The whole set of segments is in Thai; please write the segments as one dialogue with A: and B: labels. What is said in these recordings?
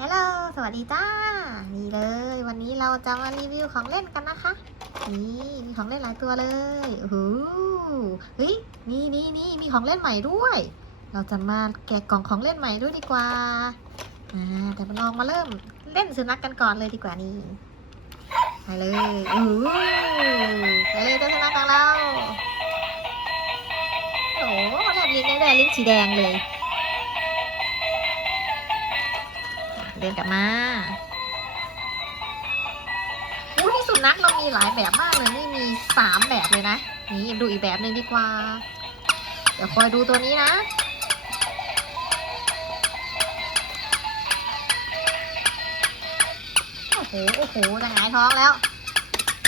A: ฮัลโหล สวัสดีจ้า นี่เลย วันนี้เราจะมารีวิวของเล่นกันนะคะ นี่มีของเล่นหลายตัวเลยโอ้โหเฮ้ย นี่นี่นี่มีของเล่นใหม่ด้วย เราจะมาแกะกล่องของเล่นใหม่ด้วยดีกว่า อ่าแต่มาลองมาเริ่มเล่นสุนัขกกันก่อนเลยดีกว่านี่ไปเลยโอ้โหไปเลยเจ้าสุนัขของเราโอ้โหแลบลิ้นได้เลยลิ้นสีแดงเลย เดินกลับมาอุ้ยสุนัขเรามีหลายแบบมากเลยนี่มีสามแบบเลยนะ นี่ดูอีกแบบหนึ่งดีกว่า เดี๋ยวคอยดูตัวนี้นะ โอ้โห โอ้โหจะหายท้องแล้ว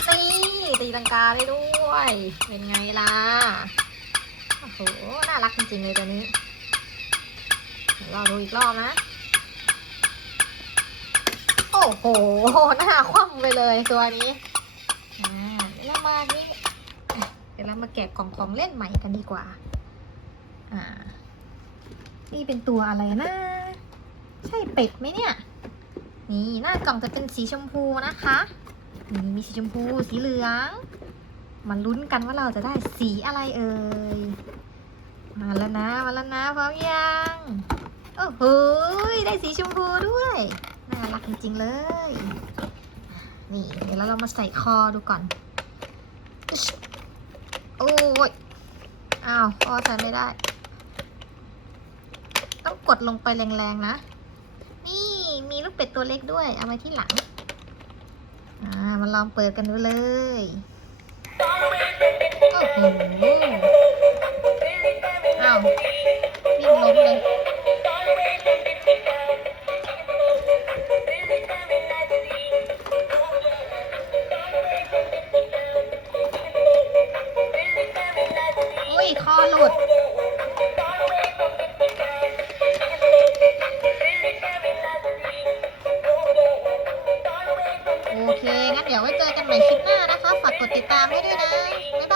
A: นี่ตีลังกาได้ด้วย เป็นไงล่ะ โอ้โห น่ารักจริงๆเลยตัวนี้ รอดูอีกรอบนะ โอ้โห หน้าคว่ำไปเลยตัวนี้อ่าเดี๋ยวเรามานี่เดี๋ยวเรามาแกะกล่องของเล่นใหม่กันดีกว่า อ่า นี่เป็นตัวอะไรนะ ใช่เป็ดไหมเนี่ย นี่หน้ากล่องจะเป็นสีชมพูนะคะนี่มีสีชมพู สีเหลืองมาลุ้นกันว่าเราจะได้สีอะไรเอ่ย มาแล้วนะ มาแล้วนะพร้อมยัง โอ้โห ได้สีชมพูด้วย น่ารักจริงๆเลย นี่ เดี๋ยวเรามาใส่คอดูก่อนอึ๊ชโอ้ย อ้าวคอใส่ไม่ได้ ต้องกดลงไปแรงๆนะ นี่มีลูกเป็ดตัวเล็กด้วย เอาไว้ที่หลัง อ่า มาลองเปิดกันดูเลย ยคอหลุด โอเค งั้นเดี๋ยวไว้เจอกันใหม่คลิปหน้านะคะ ฝากกดติดตามให้ด้วยนะ บ๊ายบาย